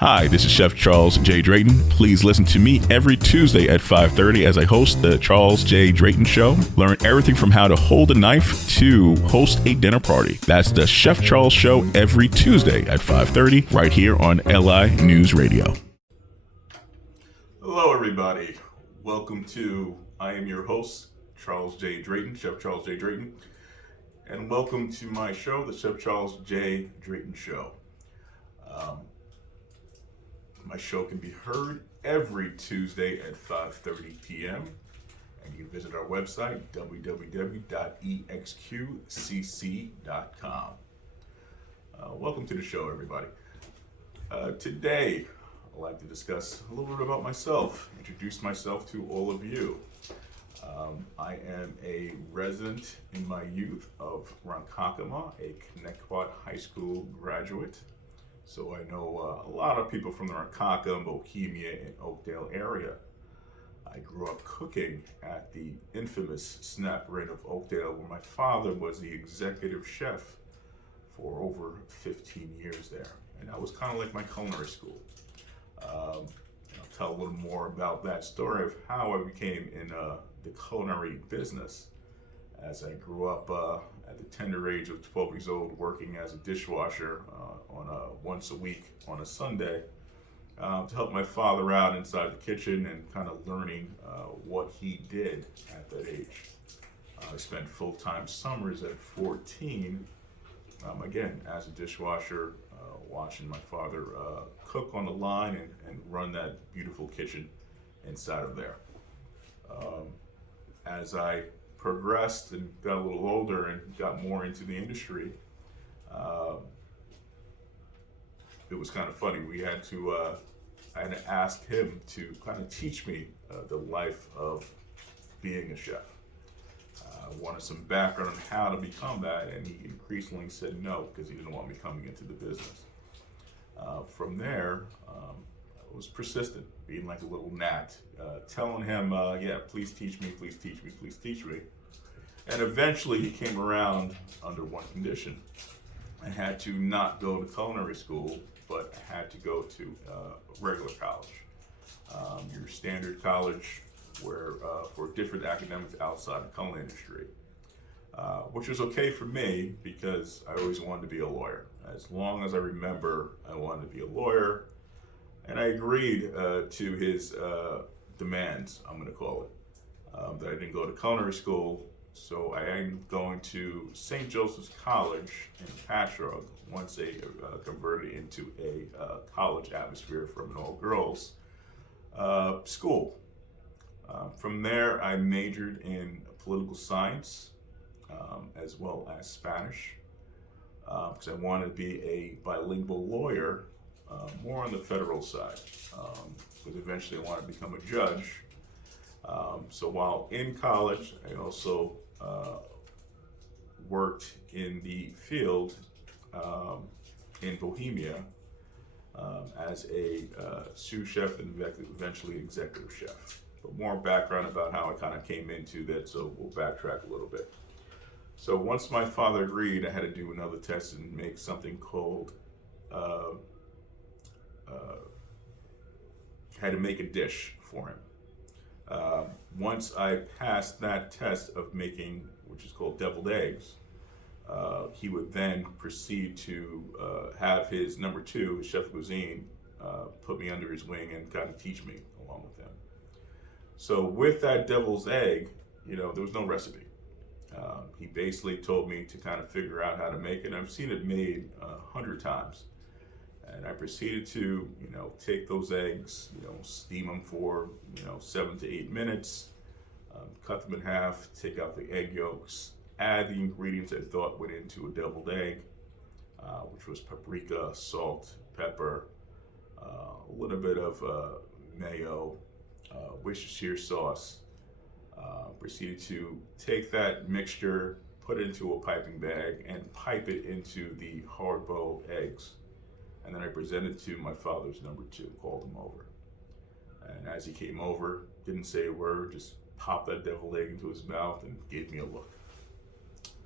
Hi, this is Chef Charlss J. Drayton. Please listen to me every Tuesday at 5:30 as I host the Charlss J. Drayton Show. Learn everything from how to hold a knife to host a dinner party. That's the Chef Charlss Show every Tuesday at 5:30 right here on LI News Radio. Hello, everybody. Welcome to, I am your host, Charlss J. Drayton, Chef Charlss J. Drayton. And welcome to my show, the Chef Charlss J. Drayton Show. My show can be heard every Tuesday at 5:30 p.m. And you can visit our website, www.exqcc.com. Welcome to the show, everybody. Today, I'd like to discuss a little bit about myself, introduce myself to all of you. I am a resident in my youth of Ronkonkoma, a Connecticut High School graduate. So I know a lot of people from the Ronkonkoma, Bohemia, and Oakdale area. I grew up cooking at the infamous Snap Inn of Oakdale, where my father was the executive chef for over 15 years there. And that was kind of like my culinary school. I'll tell a little more about that story of how I became in the culinary business, as I grew up at the tender age of 12 years old, working as a dishwasher once a week on a Sunday to help my father out inside the kitchen and kind of learning what he did at that age. I spent full-time summers at 14, again, as a dishwasher, watching my father cook on the line and run that beautiful kitchen inside of there. As I progressed and got a little older and got more into the industry, it was kind of funny. I had to ask him to kind of teach me the life of being a chef. I wanted some background on how to become that, and he increasingly said no, because he didn't want me coming into the business. From there, I was persistent, being like a little gnat, telling him, please teach me, please teach me, please teach me. And eventually he came around under one condition. I had to not go to culinary school, but I had to go to regular college. Your standard college where for different academics outside the culinary industry, which was okay for me because I always wanted to be a lawyer. As long as I remember, I wanted to be a lawyer, and I agreed to his demands, I'm gonna call it, that I didn't go to culinary school. So I am going to St. Joseph's College in Patchogue once they converted into a college atmosphere from an all-girls school. From there, I majored in political science as well as Spanish because I wanted to be a bilingual lawyer, more on the federal side, because eventually I wanted to become a judge. So while in college, I also worked in the field in Bohemia as a sous chef and eventually executive chef. But more background about how I kind of came into that, so we'll backtrack a little bit. So once my father agreed, I had to do another test and make something called, had to make a dish for him. Once I passed that test of making, which is called deviled eggs, he would then proceed to have his number two, his chef de cuisine, put me under his wing and kind of teach me along with him. So with that devil's egg, there was no recipe. He basically told me to kind of figure out how to make it. I've seen it made 100 times. And I proceeded to, take those eggs, steam them for, 7 to 8 minutes, cut them in half, take out the egg yolks, add the ingredients I thought went into a deviled egg, which was paprika, salt, pepper, a little bit of mayo, Worcestershire sauce. Proceeded to take that mixture, put it into a piping bag, and pipe it into the hard-boiled eggs. And then I presented to my father's number two, called him over. And as he came over, didn't say a word, just popped that deviled egg into his mouth and gave me a look.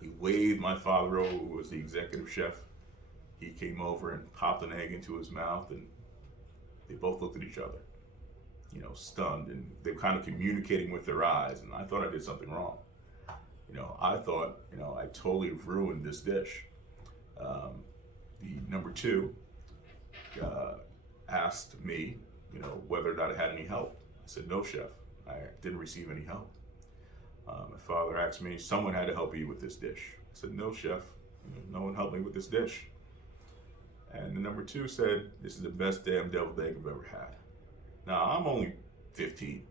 He waved my father over, who was the executive chef. He came over and popped an egg into his mouth and They both looked at each other, stunned, and they were kind of communicating with their eyes. And I thought I did something wrong. I thought, I totally ruined this dish. The number two asked me, whether or not I had any help. I said, no, chef, I didn't receive any help. My father asked me, someone had to help you with this dish. I said, no, chef, no one helped me with this dish. And the number two said, this is the best damn deviled egg I've ever had. Now, I'm only 15.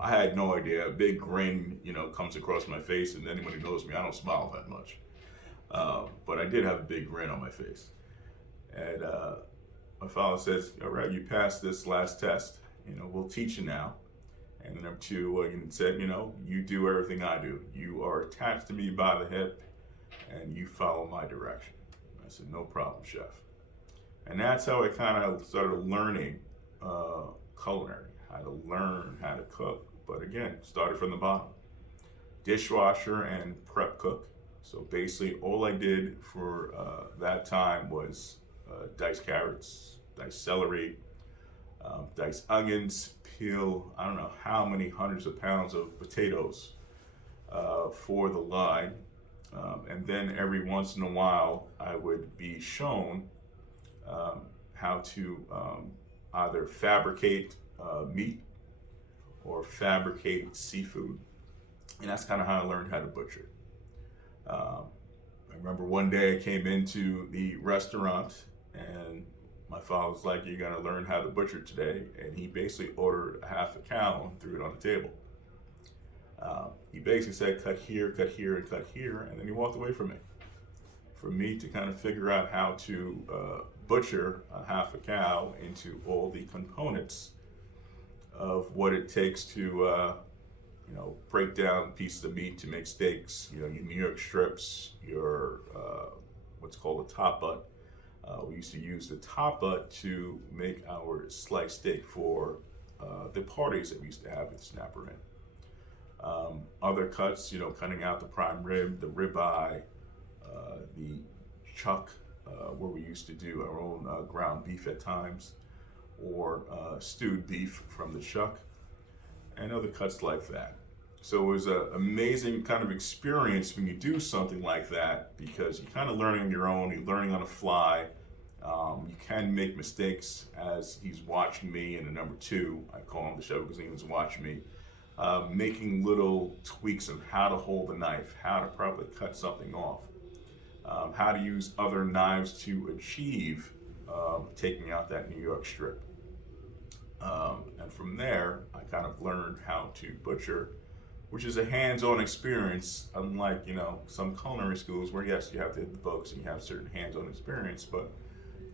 I had no idea. A big grin, comes across my face, and anyone who knows me, I don't smile that much. But I did have a big grin on my face. And my father says, all right, you passed this last test. We'll teach you now. And the number two said, you do everything I do. You are attached to me by the hip, and you follow my direction. I said, no problem, chef. And that's how I kind of started learning culinary, how to learn how to cook. But again, started from the bottom. Dishwasher and prep cook. So basically all I did for that time was dice carrots, dice celery, dice onions, peel, I don't know how many hundreds of pounds of potatoes for the line. And then every once in a while, I would be shown how to either fabricate meat or fabricate seafood. And that's kind of how I learned how to butcher. I remember one day I came into the restaurant and my father was like, you're gonna learn how to butcher today. And he basically ordered a half a cow and threw it on the table. He basically said, cut here, and cut here, and then he walked away from me. For me to kind of figure out how to butcher a half a cow into all the components of what it takes to break down pieces of meat to make steaks, your New York strips, your what's called a top butt. We used to use the top butt to make our sliced steak for the parties that we used to have at Snapper Inn. Other cuts, cutting out the prime rib, the ribeye, the chuck, where we used to do our own ground beef at times, or stewed beef from the chuck, and other cuts like that. So it was an amazing kind of experience when you do something like that, because you're kind of learning on your own, you're learning on the fly. You can make mistakes as he's watching me, and the number two, I call him the chef because he was watching me, making little tweaks of how to hold the knife, how to properly cut something off, how to use other knives to achieve taking out that New York strip. And from there, I kind of learned how to butcher, which is a hands-on experience, unlike, some culinary schools where, yes, you have to hit the books and you have certain hands-on experience, but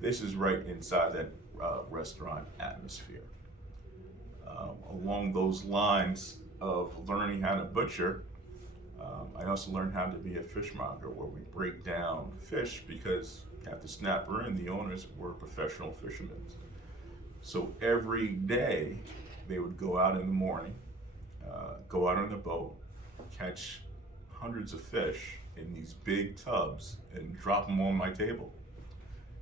this is right inside that restaurant atmosphere. Along those lines of learning how to butcher, I also learned how to be a fishmonger, where we break down fish, because at the Snapper Inn, the owners were professional fishermen. So every day they would go out in the morning, go out on the boat, catch hundreds of fish in these big tubs and drop them on my table.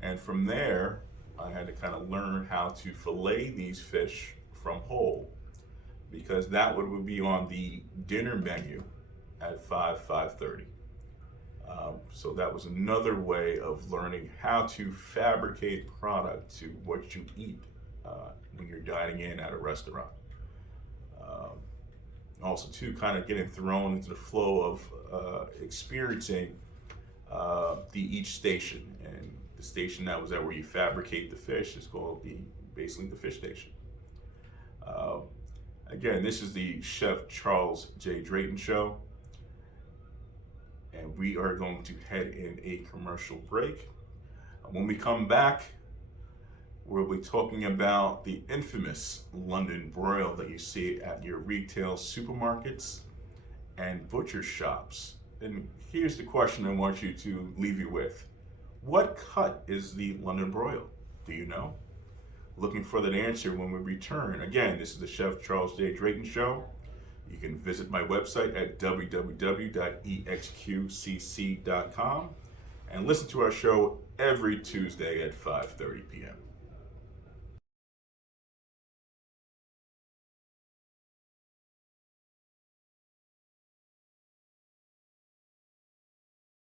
And from there, I had to kind of learn how to fillet these fish from whole, because that would be on the dinner menu at 5:30. So that was another way of learning how to fabricate product to what you eat when you're dining in at a restaurant. Also, too, kind of getting thrown into the flow of experiencing each station. And the station that was at where you fabricate the fish is called basically the fish station. Again, this is the Chef Charlss J Show, and we are going to head in a commercial break. When we come back, we'll be talking about the infamous London broil that you see at your retail supermarkets and butcher shops. And here's the question I want you to leave you with. What cut is the London broil? Do you know? Looking for that answer when we return. Again, this is the Chef Charlss J Show. You can visit my website at www.exqcc.com and listen to our show every Tuesday at 5:30 p.m.